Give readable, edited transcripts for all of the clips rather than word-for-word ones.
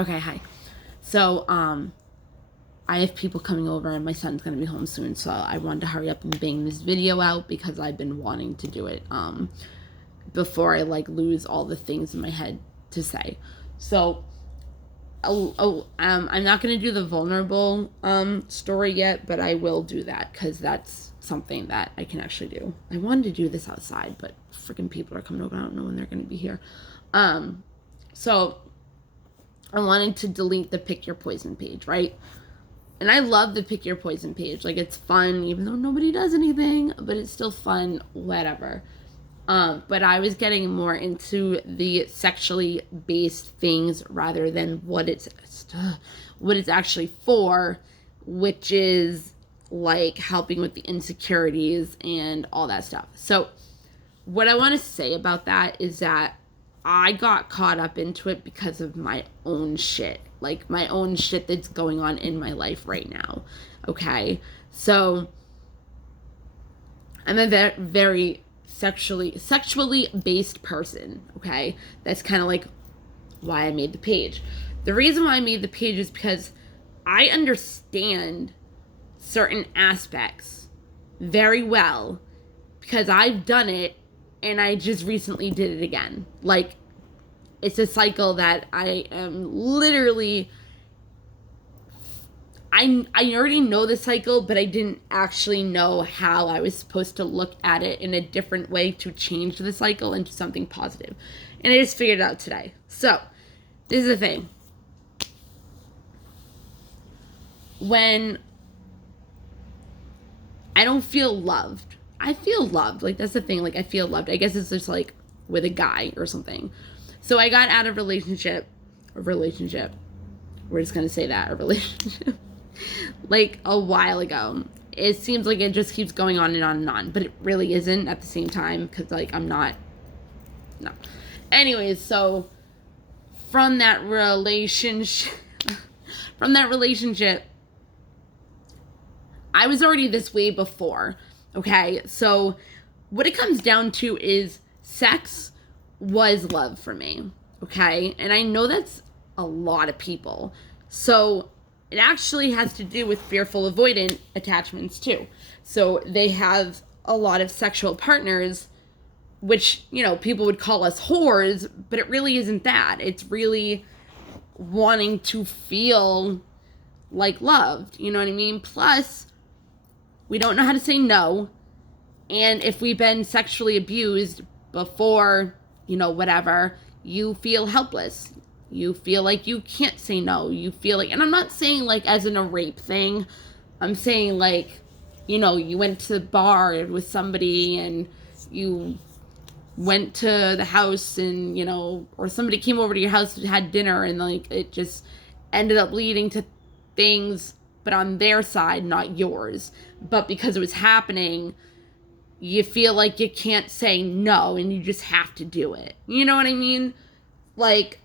Okay, hi. So, I have people coming over and my son's gonna be home soon, so I wanted to hurry up and bang this video out because I've been wanting to do it, before I like lose all the things in my head to say. So, I'm not gonna do the vulnerable, story yet, but I will do that because that's something that I can actually do. I wanted to do this outside, but freaking people are coming over. I don't know when they're gonna be here. So I wanted to delete the Pick Your Poison page, right? And I love the Pick Your Poison page. Like, it's fun, even though nobody does anything, but it's still fun, whatever. But I was getting more into the sexually based things rather than what it's actually for, which is like helping with the insecurities and all that stuff. So, what I want to say about that is that I got caught up into it because of my own shit. Like my own shit that's going on in my life right now. Okay? So I'm a very sexually based person, okay? That's kind of like why I made the page. The reason why I made the page is because I understand certain aspects very well because I've done it and I just recently did it again. Like, it's a cycle that I am literally. I already know the cycle, but I didn't actually know how I was supposed to look at it in a different way to change the cycle into something positive. And I just figured it out today. So, this is the thing. When I don't feel loved, I feel loved. Like, that's the thing. Like, I feel loved. I guess it's just like with a guy or something. So I got out of a relationship. We're just going to say that, a relationship. Like a while ago. It seems like it just keeps going on and on and on. But it really isn't at the same time. Because, like, I'm not. No. Anyways, so from that relationship. I was already this way before. Okay? So what it comes down to is sex was love for me, okay? And I know that's a lot of people. So it actually has to do with fearful avoidant attachments too. So they have a lot of sexual partners, which, you know, people would call us whores, but it really isn't that. It's really wanting to feel like loved, you know what I mean? Plus, we don't know how to say no. And if we've been sexually abused before, you know, whatever, you feel helpless. You feel like you can't say no. You feel like, and I'm not saying like as in a rape thing. I'm saying like, you know, you went to the bar with somebody and you went to the house and, you know, or somebody came over to your house and had dinner and like it just ended up leading to things, but on their side, not yours. But because it was happening, you feel like you can't say no and you just have to do it. You know what I mean? Like,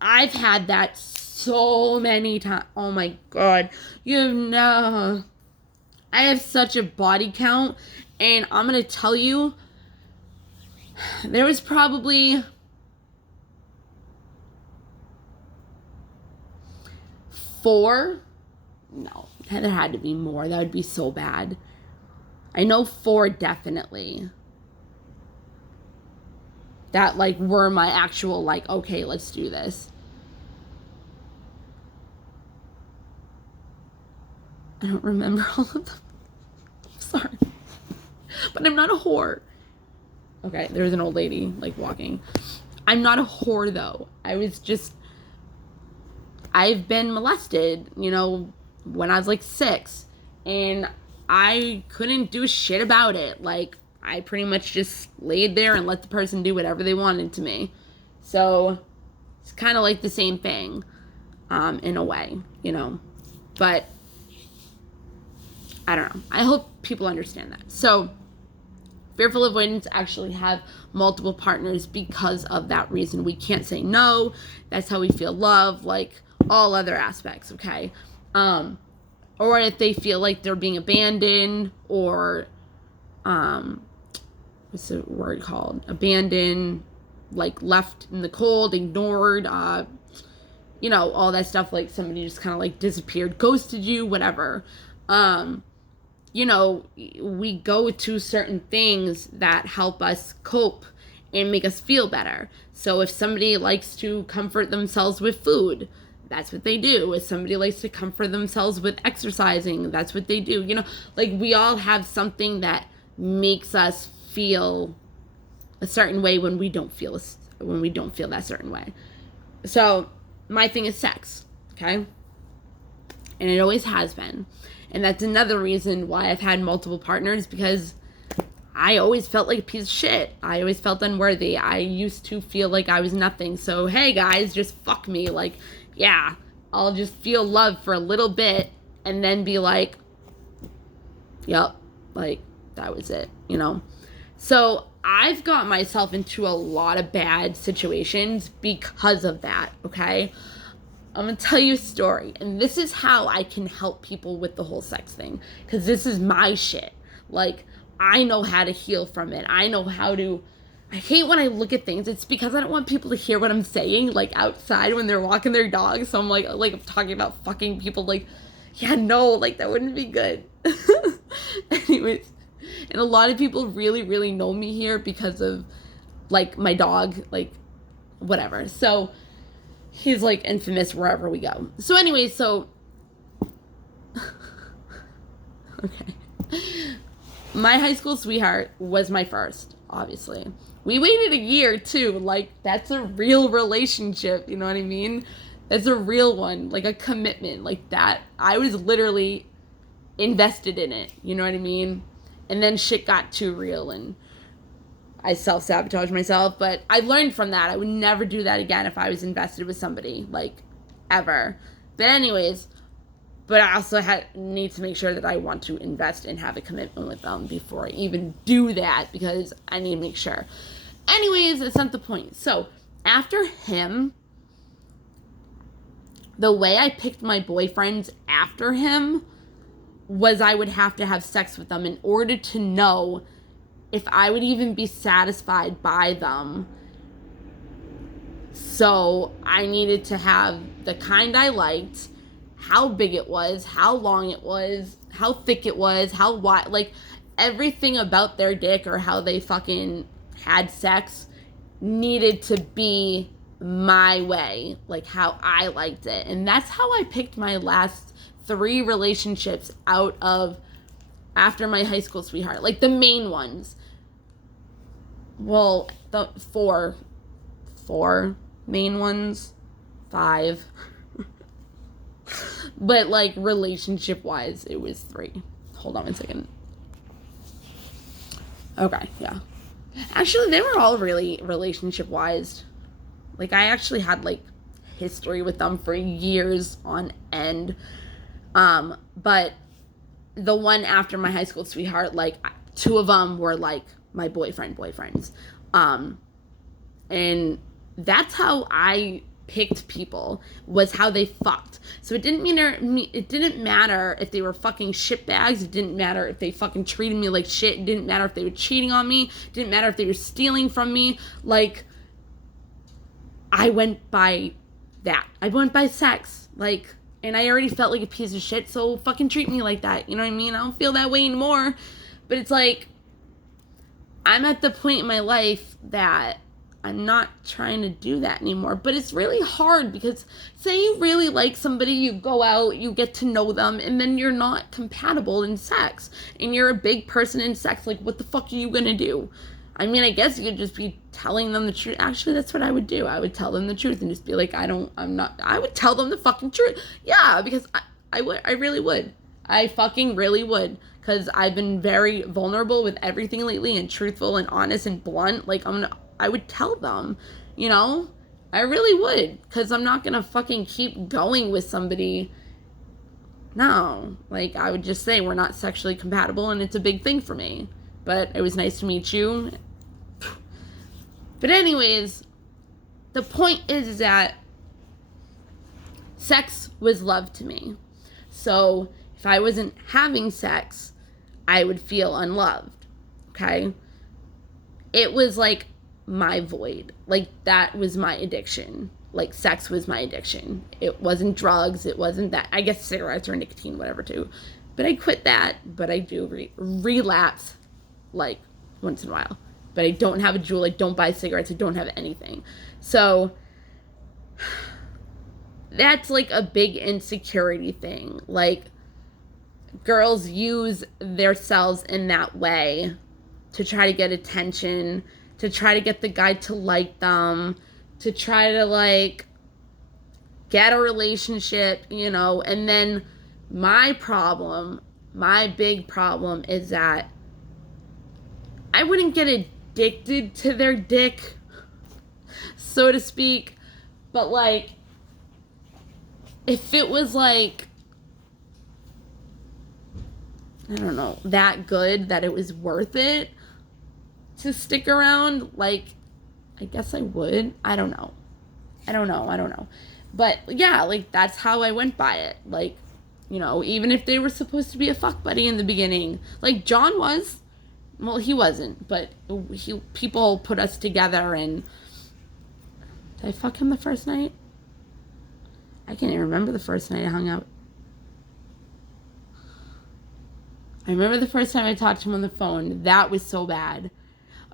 I've had that so many times. Oh my God. You know, I have such a body count, and I'm going to tell you, there was probably 4. No, there had to be more. That would be so bad. I know 4 definitely. That, like, were my actual, like, okay, let's do this. I don't remember all of them. I'm sorry. But I'm not a whore. Okay, there's an old lady, like, walking. I'm not a whore, though. I've been molested, you know, when I was, like, 6. And I couldn't do shit about it. Like, I pretty much just laid there and let the person do whatever they wanted to me. So it's kind of like the same thing, in a way, you know. But I don't know. I hope people understand that. So fearful avoidants actually have multiple partners because of that reason. We can't say no. That's how we feel love, like all other aspects, okay? Or if they feel like they're being abandoned or what's the word called? Abandoned, like left in the cold, ignored, all that stuff, like somebody just kind of like disappeared, ghosted you, whatever. Um, we go to certain things that help us cope and make us feel better. So if somebody likes to comfort themselves with food, that's what they do. If somebody likes to comfort themselves with exercising, that's what they do. Like we all have something that makes us feel a certain way when we don't feel that certain way. So my thing is sex, okay? And it always has been. And that's another reason why I've had multiple partners, because I always felt like a piece of shit. I always felt unworthy. I used to feel like I was nothing. So, hey guys, just fuck me. Like, yeah, I'll just feel love for a little bit and then be like, yep, like, that was it, So I've got myself into a lot of bad situations because of that, okay? I'm going to tell you a story, and this is how I can help people with the whole sex thing, because this is my shit. Like, I know how to heal from it. I know how to... I hate when I look at things. It's because I don't want people to hear what I'm saying, like, outside when they're walking their dogs. So I'm like I'm talking about fucking people, like, yeah, no, like, that wouldn't be good. Anyways, and a lot of people really, really know me here because of, like, my dog, like, whatever. So... he's, like, infamous wherever we go. So, anyway, okay. My high school sweetheart was my first, obviously. We waited a year, too. Like, that's a real relationship, you know what I mean? That's a real one. Like, a commitment. Like, that. I was literally invested in it, you know what I mean? And then shit got too real, and I self-sabotaged myself, but I learned from that. I would never do that again if I was invested with somebody, like, ever. But anyways, but I also need to make sure that I want to invest and have a commitment with them before I even do that, because I need to make sure. Anyways, that's not the point. So, after him, the way I picked my boyfriends after him was I would have to have sex with them in order to know if I would even be satisfied by them. So I needed to have the kind I liked, how big it was, how long it was, how thick it was, how wide, like, everything about their dick or how they fucking had sex needed to be my way, like how I liked it. And that's how I picked my last 3 relationships out of after my high school sweetheart, like the main ones. Well, the 4 main ones, 5. But, like, relationship-wise, it was 3. Hold on 1 second. Okay, yeah. Actually, they were all really relationship-wise. Like, I actually had, like, history with them for years on end. But the one after my high school sweetheart, like, 2 of them were, like, my boyfriends. And that's how I picked people, was how they fucked. So it didn't matter if they were fucking shitbags. It didn't matter if they fucking treated me like shit. It didn't matter if they were cheating on me. It didn't matter if they were stealing from me. Like, I went by that. I went by sex. Like, and I already felt like a piece of shit, so fucking treat me like that. You know what I mean? I don't feel that way anymore. But it's like, I'm at the point in my life that I'm not trying to do that anymore. But it's really hard because say you really like somebody, you go out, you get to know them, and then you're not compatible in sex. And you're a big person in sex. Like, what the fuck are you gonna do? I mean, I guess you could just be telling them the truth. Actually, that's what I would do. I would tell them the truth and just be like, I would tell them the fucking truth. Yeah, because I really would. I fucking really would. Because I've been very vulnerable with everything lately and truthful and honest and blunt. Like, I would tell them, you know? I really would. Because I'm not going to fucking keep going with somebody. No. Like, I would just say we're not sexually compatible and it's a big thing for me. But it was nice to meet you. But anyways, the point is that sex was love to me. So if I wasn't having sex, I would feel unloved, okay? It was like my void. Like, that was my addiction. like sex was my addiction. It wasn't drugs. It wasn't that. I guess cigarettes or nicotine, whatever too. But I quit that. But I do relapse like once in a while. But I don't have a Juul. I don't buy cigarettes. I don't have anything. So that's like a big insecurity thing. Like girls use themselves in that way to try to get attention, to try to get the guy to like them, to try to like get a relationship, you know. And then my big problem is that I wouldn't get addicted to their dick, so to speak, but like if it was like, I don't know, that good that it was worth it to stick around, like I guess I would. I don't know. But yeah, like that's how I went by it. Like, you know, even if they were supposed to be a fuck buddy in the beginning, like John was, well, he wasn't, but people put us together. And did I fuck him the first night? I can't even remember the first night I hung out. I remember the first time I talked to him on the phone. That was so bad.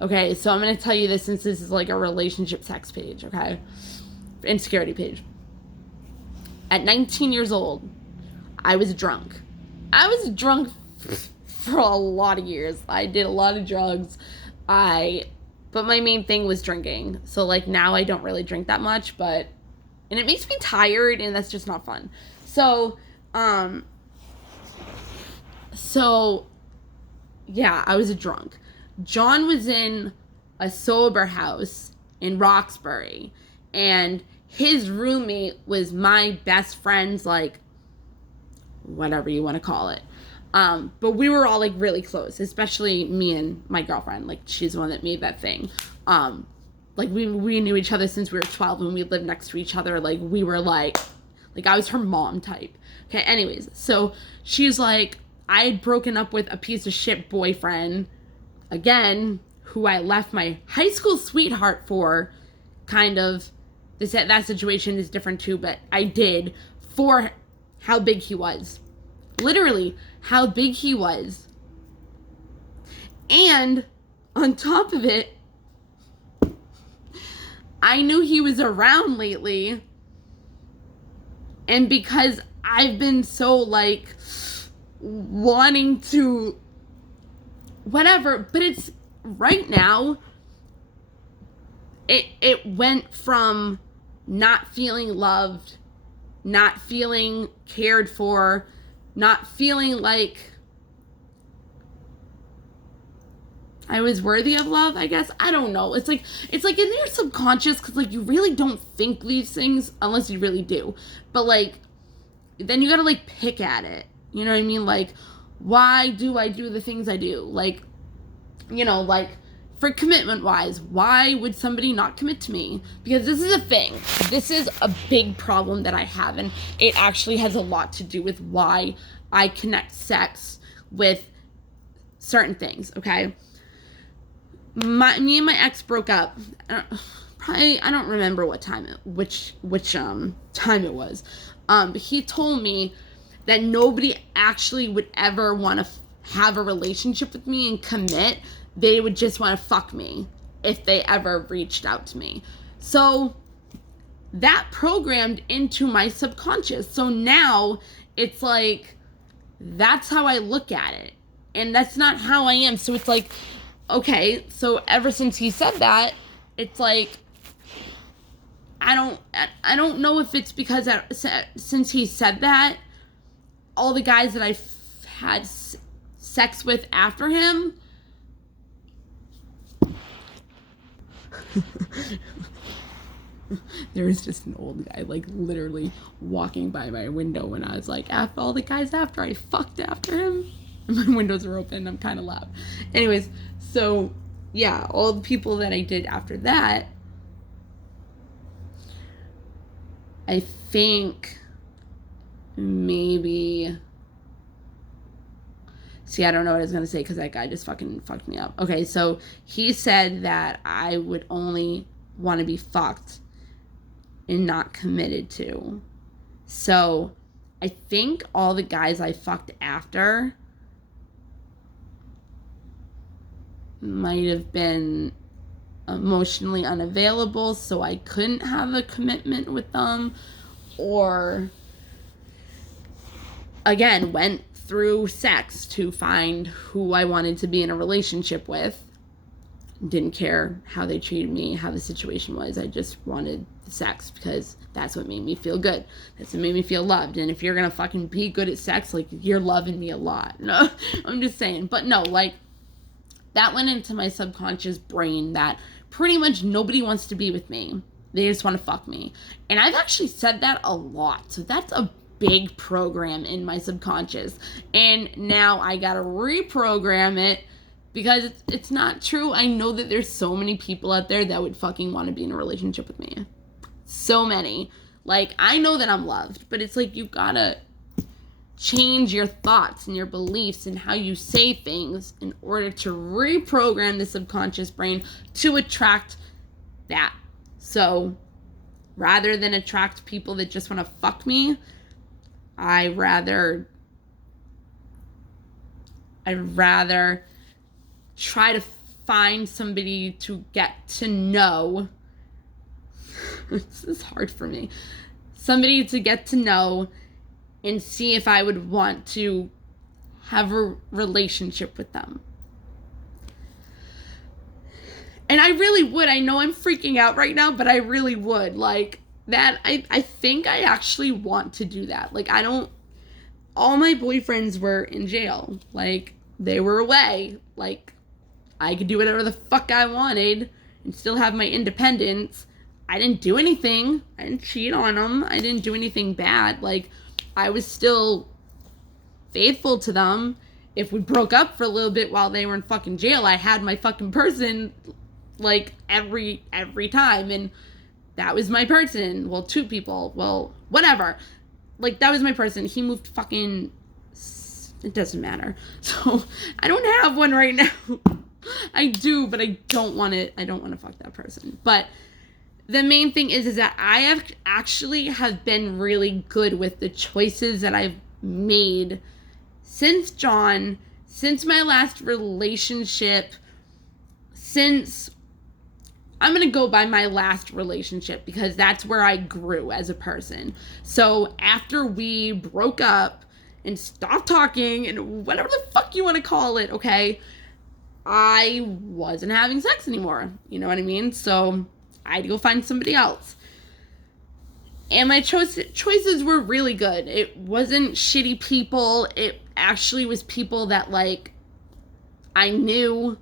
Okay, so I'm going to tell you this since this is like a relationship sex page, okay? Insecurity page. At 19 years old, I was drunk. I was drunk for a lot of years. I did a lot of drugs. But my main thing was drinking. So like now I don't really drink that much, and it makes me tired and that's just not fun. So yeah, I was a drunk. John was in a sober house in Roxbury, and his roommate was my best friend's, like, whatever you want to call it. But we were all like really close, especially me and my girlfriend. Like she's the one that made that thing. Like we knew each other since we were 12 and we lived next to each other. Like we were like I was her mom type. Okay, anyways, so she's like, I had broken up with a piece of shit boyfriend, again, who I left my high school sweetheart for, kind of. That situation is different too, but I did, for how big he was. Literally, how big he was. And on top of it, I knew he was around lately. And because I've been so like wanting to whatever, but it's right now, it went from not feeling loved, not feeling cared for, not feeling like I was worthy of love, I guess. I don't know. It's like in your subconscious, because like you really don't think these things unless you really do. But like then you gotta like pick at it. You know what I mean? Like, why do I do the things I do? Like, you know, like for commitment wise, why would somebody not commit to me? Because this is a thing. This is a big problem that I have, and it actually has a lot to do with why I connect sex with certain things, okay? Me and my ex broke up. Probably, I don't remember what time which time it was. But he told me that nobody actually would ever want to have a relationship with me and commit. They would just want to fuck me if they ever reached out to me. So that programmed into my subconscious. So now it's like, that's how I look at it. And that's not how I am. So it's like, okay, so ever since he said that, it's like, I don't know if it's because since he said that, all the guys that I've had sex with after him, there was just an old guy, like, literally walking by my window when I was like, after all the guys after I fucked after him. And my windows are open, I'm kind of loud. Anyways, so, yeah, all the people that I did after that, I think maybe... See, I don't know what I was going to say because that guy just fucking fucked me up. Okay, so he said that I would only want to be fucked and not committed to. So I think all the guys I fucked after might have been emotionally unavailable, so I couldn't have a commitment with them, or again went through sex to find who I wanted to be in a relationship with. Didn't care how they treated me, how the situation was. I just wanted the sex because that's what made me feel good. That's what made me feel loved. And if you're gonna fucking be good at sex, like, you're loving me a lot. No, I'm just saying. But no, like, that went into my subconscious brain that pretty much nobody wants to be with me. They just want to fuck me. And I've actually said that a lot. So that's a big program in my subconscious. And now I gotta reprogram it because it's not true. I know that there's so many people out there that would fucking want to be in a relationship with me. So many. Like, I know that I'm loved, but it's like you gotta change your thoughts and your beliefs and how you say things in order to reprogram the subconscious brain to attract that. So rather than attract people that just want to fuck me, I'd rather try to find somebody to get to know. This is hard for me. Somebody to get to know and see if I would want to have a relationship with them. And I really would. I know I'm freaking out right now, but I really would. Like, that, I think I actually want to do that. Like, all my boyfriends were in jail. Like, they were away. Like, I could do whatever the fuck I wanted and still have my independence. I didn't do anything. I didn't cheat on them. I didn't do anything bad. Like, I was still faithful to them. If we broke up for a little bit while they were in fucking jail, I had my fucking person, like, every time. And that was my person. Well, two people. Well, whatever. Like, that was my person. He moved fucking... It doesn't matter. So, I don't have one right now. I do, but I don't want to fuck that person. But the main thing is that I have been really good with the choices that I've made since John, since my last relationship, since... I'm going to go by my last relationship because that's where I grew as a person. So after we broke up and stopped talking and whatever the fuck you want to call it, okay, I wasn't having sex anymore. You know what I mean? So I had to go find somebody else. And my choices were really good. It wasn't shitty people. It actually was people that, like, I knew.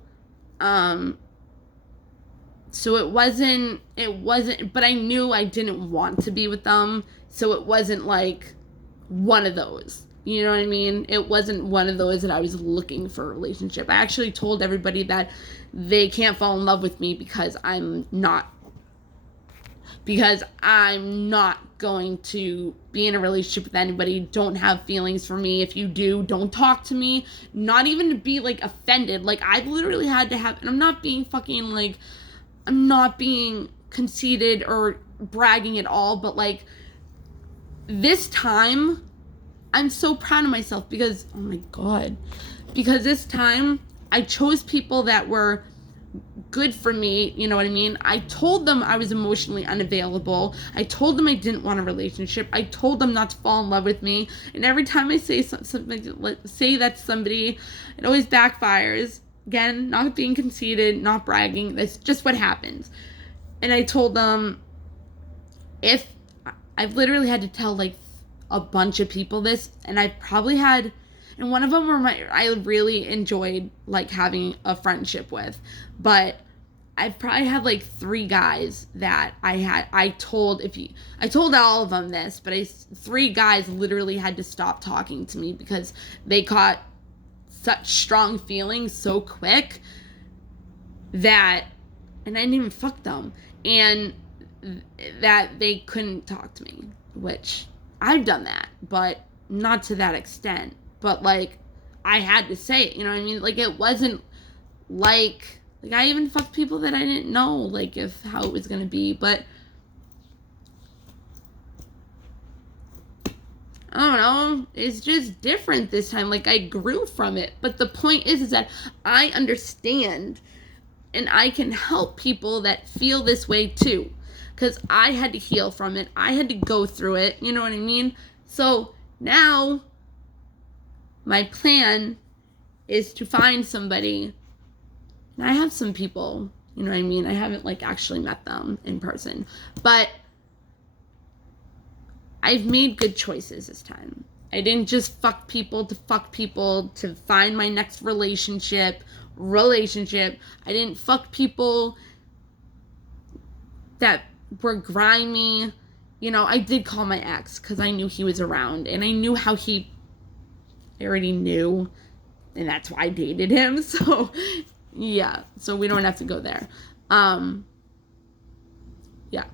So it wasn't, but I knew I didn't want to be with them. So it wasn't like one of those. You know what I mean? It wasn't one of those that I was looking for a relationship. I actually told everybody that they can't fall in love with me because I'm not going to be in a relationship with anybody. Don't have feelings for me. If you do, don't talk to me. Not even to be, like, offended. Like, I literally had to have, and I'm not being fucking, like, I'm not being conceited or bragging at all, but, like, this time, I'm so proud of myself because, oh my God, because this time, I chose people that were good for me, you know what I mean? I told them I was emotionally unavailable. I told them I didn't want a relationship. I told them not to fall in love with me. And every time I say something, say that to somebody, it always backfires. Again, not being conceited, not bragging. That's just what happens. And I told them, if I've literally had to tell, like, a bunch of people this, and I probably had, and one of them were I really enjoyed, like, having a friendship with, but I've probably had, like, 3 guys that I told all of them this, but 3 guys literally had to stop talking to me because they caught such strong feelings so quick that, and I didn't even fuck them, and that they couldn't talk to me, which I've done that, but not to that extent. But, like, I had to say it, you know what I mean? Like, it wasn't like I even fucked people that I didn't know, like, how it was gonna be. But I don't know, it's just different this time. Like, I grew from it. But the point is that I understand and I can help people that feel this way too. Because I had to heal from it. I had to go through it. You know what I mean? So now my plan is to find somebody. And I have some people, you know what I mean? I haven't like actually met them in person. But I've made good choices this time. I didn't just fuck people to find my next relationship. I didn't fuck people that were grimy. You know, I did call my ex because I knew he was around and I knew how I already knew, and that's why I dated him. So yeah, so we don't have to go there. Yeah.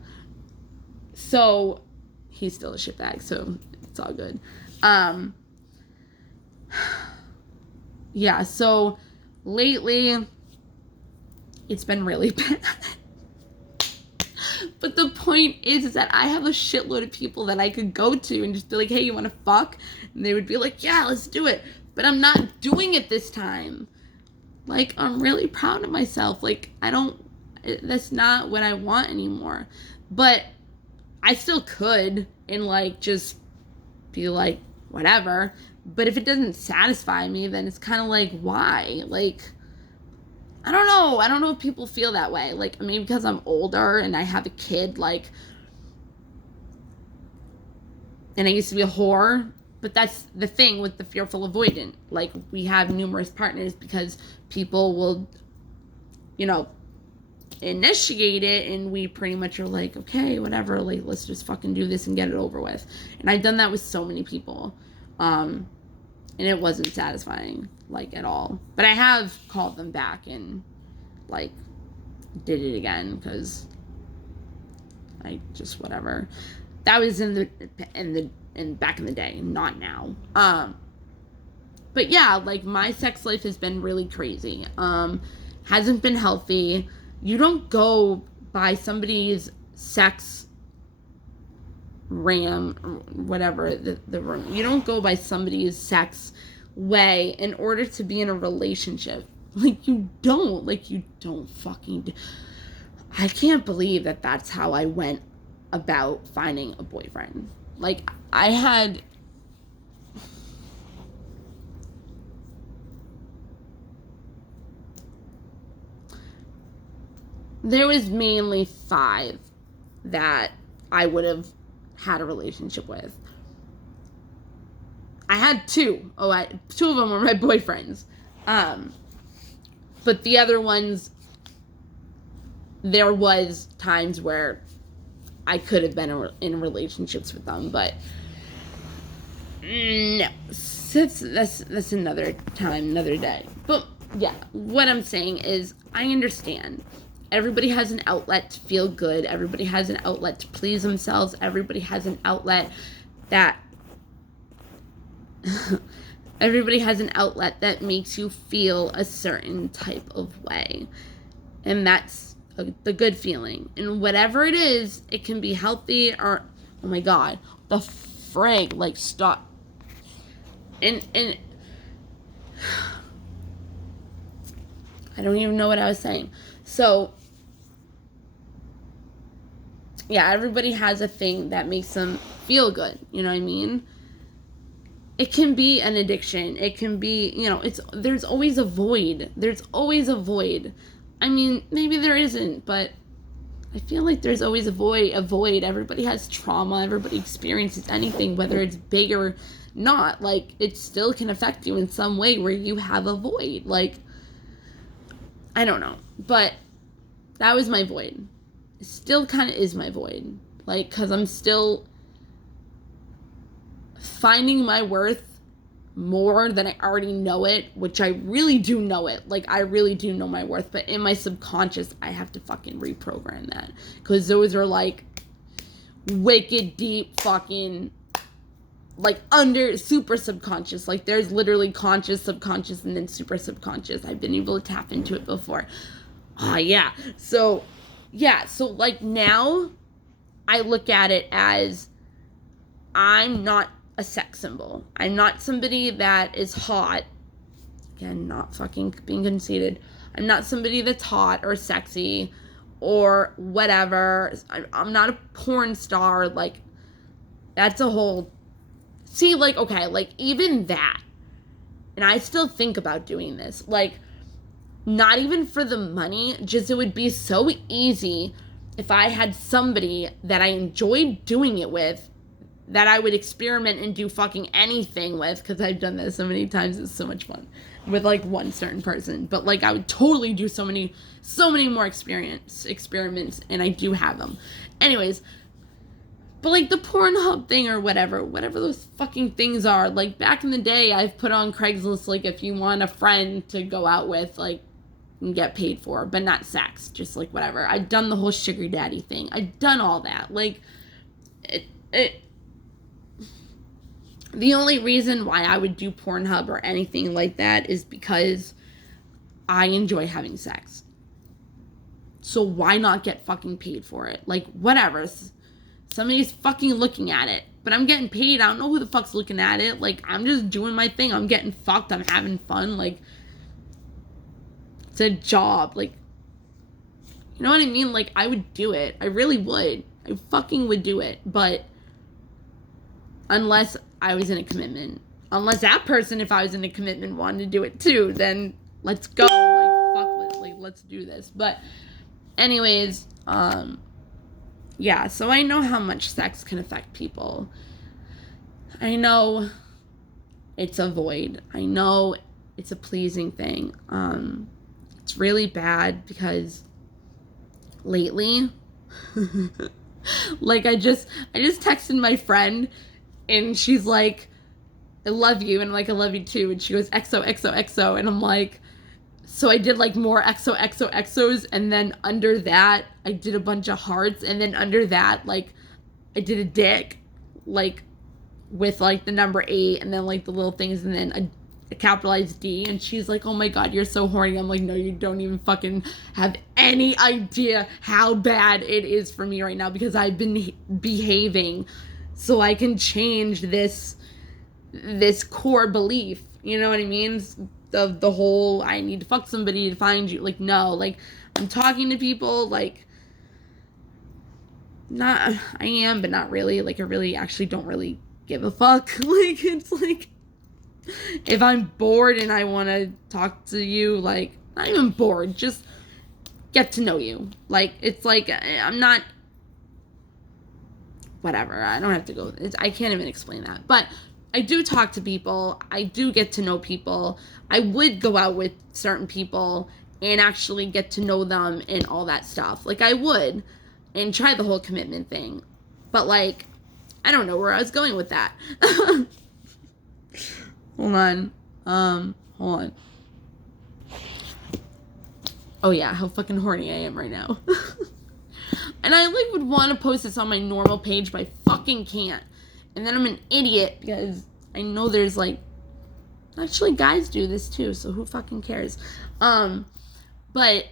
So he's still a shitbag, so it's all good. Yeah, so lately it's been really bad. But the point is that I have a shitload of people that I could go to and just be like, hey, you want to fuck? And they would be like, yeah, let's do it. But I'm not doing it this time. Like, I'm really proud of myself. Like, that's not what I want anymore. But I still could and, like, just be like, whatever. But if it doesn't satisfy me, then it's kind of like, why? Like, I don't know. I don't know if people feel that way. Like, maybe because I'm older and I have a kid, like, and I used to be a whore. But that's the thing with the fearful avoidant. Like, we have numerous partners because people will, you know, initiate it, and we pretty much are like, okay, whatever, like, let's just fucking do this and get it over with. And I've done that with so many people. And it wasn't satisfying, like, at all. But I have called them back and, like, did it again because I just, whatever. That was in back in the day, not now. But yeah, like, my sex life has been really crazy. Hasn't been healthy. You don't go by somebody's sex RAM, whatever, the room. You don't go by somebody's sex way in order to be in a relationship. Like, you don't. Like, you don't fucking do. I can't believe that that's how I went about finding a boyfriend. Like, I had... There was mainly 5 that I would have had a relationship with. I had 2. 2 of them were my boyfriends. But the other ones, there was times where I could have been in relationships with them, but no. That's another time, another day. But yeah, what I'm saying is, I understand. Everybody has an outlet to feel good. Everybody has an outlet to please themselves. Everybody has an outlet that... Everybody has an outlet that makes you feel a certain type of way. And that's the good feeling. And whatever it is, it can be healthy or... Oh my God. The frig. Like, stop. And I don't even know what I was saying. So... yeah, everybody has a thing that makes them feel good. You know what I mean? It can be an addiction. It can be, you know, there's always a void. There's always a void. I mean, maybe there isn't, but I feel like there's always a void. Everybody has trauma. Everybody experiences anything, whether it's big or not. Like, it still can affect you in some way where you have a void. Like, I don't know. But that was my void. Still kind of is my void, like, because I'm still finding my worth more than I already know it, which I really do know it. Like, I really do know my worth, but in my subconscious, I have to fucking reprogram that, because those are, like, wicked deep fucking, like, under super subconscious. Like, there's literally conscious, subconscious, and then super subconscious. I've been able to tap into it before. Yeah. So, yeah, so, like, now I look at it as I'm not a sex symbol. I'm not somebody that is hot. Again, not fucking being conceited. I'm not somebody that's hot or sexy or whatever. I'm not a porn star. Like, that's a whole... See, like, okay, like, even that. And I still think about doing this. Like, not even for the money. Just it would be so easy if I had somebody that I enjoyed doing it with, that I would experiment and do fucking anything with, because I've done this so many times. It's so much fun with, like, one certain person. But, like, I would totally do so many more experiments, and I do have them. Anyways, but, like, the Pornhub thing or whatever those fucking things are, like, back in the day, I've put on Craigslist, like, if you want a friend to go out with, like, and get paid for, but not sex, just, like, whatever. I've done the whole sugar daddy thing. I've done all that. Like, the only reason why I would do Pornhub or anything like that is because I enjoy having sex. So why not get fucking paid for it? Like, whatever. Somebody's fucking looking at it. But I'm getting paid. I don't know who the fuck's looking at it. Like, I'm just doing my thing. I'm getting fucked. I'm having fun. Like, it's a job. Like, you know what I mean? Like, I would do it. I really would. I fucking would do it. But unless I was in a commitment. Unless that person, if I was in a commitment, wanted to do it too, then let's go. Like, fuck, let's do this. But anyways, yeah, so I know how much sex can affect people. I know it's a void. I know it's a pleasing thing. It's really bad because lately, like, I just texted my friend, and she's like, I love you. And I'm like, I love you too. And she goes, XOXOXO. And I'm like, so I did, like, more XOXOXOs. And then under that, I did a bunch of hearts. And then under that, like, I did a dick, like, with, like, the number 8. And then, like, the little things. And then a capitalized D. And she's like, oh my God, you're so horny. I'm like, no, you don't even fucking have any idea how bad it is for me right now. Because I've been behaving so I can change this core belief, you know what I mean? Of the whole, I need to fuck somebody to find you. Like, no, like, I'm talking to people, like, not, I am, but not really. Like, I really actually don't really give a fuck. Like, it's like, if I'm bored and I want to talk to you, like, not even bored, just get to know you. Like, it's like, I'm not, whatever, I don't have to go, I can't even explain that, but I do talk to people, I do get to know people, I would go out with certain people and actually get to know them and all that stuff, like, I would, and try the whole commitment thing, but, like, I don't know where I was going with that. Hold on. Oh yeah, how fucking horny I am right now. And I, like, would want to post this on my normal page, but I fucking can't. And then I'm an idiot because I know there's, like, actually guys do this too, so who fucking cares? But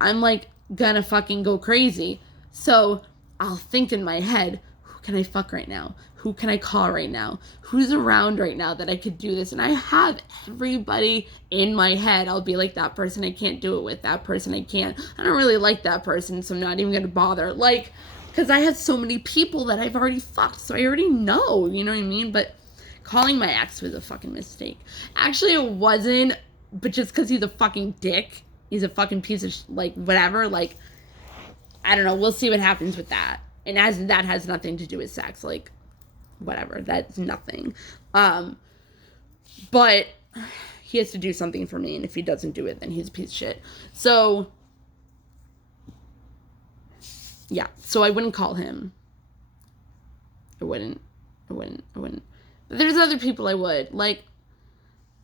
I'm, like, gonna fucking go crazy. So I'll think in my head, who can I fuck right now? Who can I call right now? Who's around right now that I could do this? And I have everybody in my head. I'll be like, that person I can't do it with. That person I can't. I don't really like that person, so I'm not even going to bother. Like, because I have so many people that I've already fucked, so I already know, you know what I mean? But calling my ex was a fucking mistake. Actually, it wasn't, but just because he's a fucking dick. He's a fucking piece of, like, whatever. Like, I don't know. We'll see what happens with that. And that has nothing to do with sex. Like, whatever, that's nothing. But he has to do something for me, and if he doesn't do it, then he's a piece of shit. So yeah, so I wouldn't call him. I wouldn't. But there's other people I would. Like,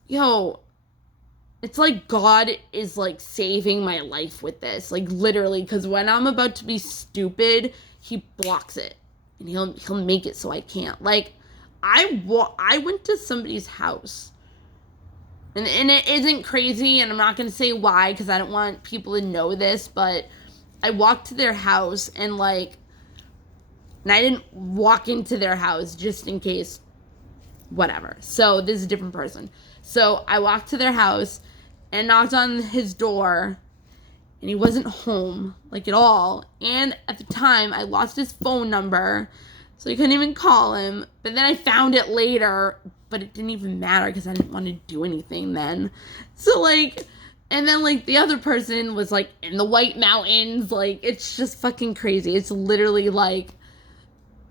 yo, it's like God is, like, saving my life with this. Like, literally, because when I'm about to be stupid, he blocks it. And he'll make it so I can't. Like, I went to somebody's house. And it isn't crazy, and I'm not going to say why, because I don't want people to know this, but I walked to their house, and, like, And I didn't walk into their house just in case, whatever. So this is a different person. So I walked to their house and knocked on his door, and he wasn't home, like, at all. And at the time, I lost his phone number, so I couldn't even call him. But then I found it later, but it didn't even matter because I didn't want to do anything then. So, like, and then, like, the other person was, like, in the White Mountains. Like, it's just fucking crazy. It's literally, like,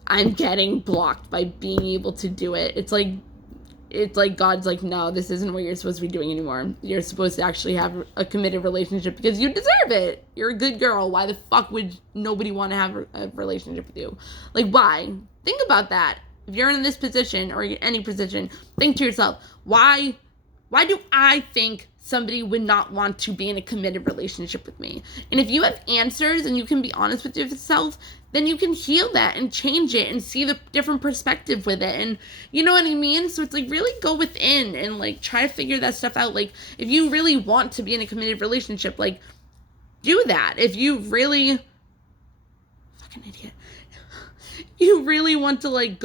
I'm getting blocked by being able to do it. It's like God's like, no, this isn't what you're supposed to be doing anymore. You're supposed to actually have a committed relationship because you deserve it. You're a good girl. Why the fuck would nobody want to have a relationship with you? Like, why? Think about that. If you're in this position or any position, think to yourself, why do I think somebody would not want to be in a committed relationship with me? And if you have answers and you can be honest with yourself, then you can heal that and change it and see the different perspective with it. And you know what I mean? So it's like, really go within and like try to figure that stuff out. Like, if you really want to be in a committed relationship, like, do that. If you really, fucking idiot, you really want to like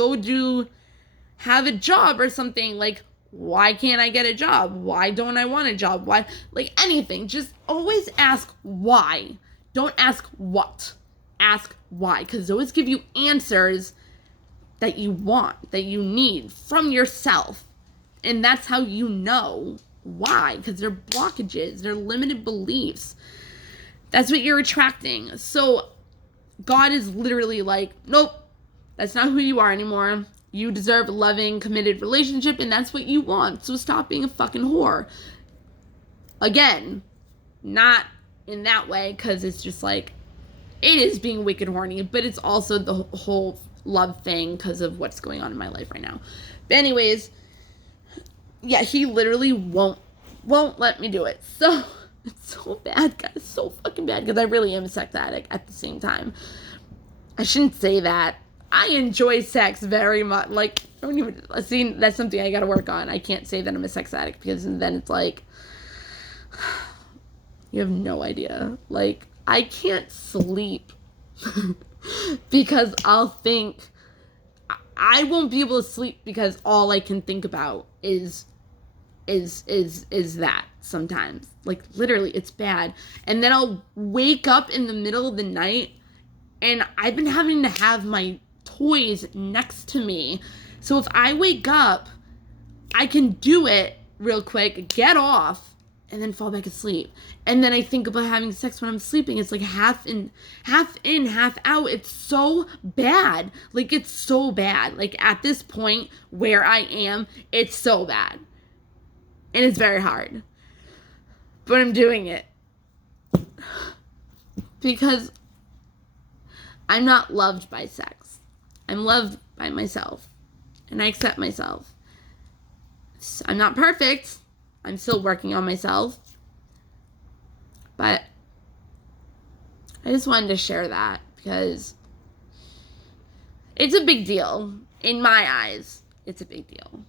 have a job or something, like, why can't I get a job? Why don't I want a job? Why? Like, anything. Just always ask why. Don't ask what. Ask why. Because those give you answers that you want, that you need from yourself. And that's how you know why. Because they're blockages. They're limited beliefs. That's what you're attracting. So God is literally like, nope, that's not who you are anymore. You deserve a loving, committed relationship, and that's what you want. So stop being a fucking whore. Again, not in that way, because it's just like, it is being wicked horny, but it's also the whole love thing because of what's going on in my life right now. But anyways, yeah, he literally won't let me do it. So it's so bad, guys. So fucking bad, because I really am a sex addict at the same time. I shouldn't say that. I enjoy sex very much. Like, I don't even see, that's something I gotta work on. I can't say that I'm a sex addict, because then it's like, you have no idea. Like, I can't sleep because I'll think, I won't be able to sleep because all I can think about is that sometimes. Like, literally, it's bad. And then I'll wake up in the middle of the night, and I've been having to have my toys next to me. So if I wake up, I can do it real quick, get off, and then fall back asleep. And then I think about having sex when I'm sleeping. It's like half in, half out. It's so bad. Like, it's so bad. Like, at this point where I am, it's so bad. And it's very hard. But I'm doing it. Because I'm not loved by sex. I'm loved by myself. And I accept myself. I'm not perfect. I'm still working on myself. But I just wanted to share that because it's a big deal. In my eyes, it's a big deal.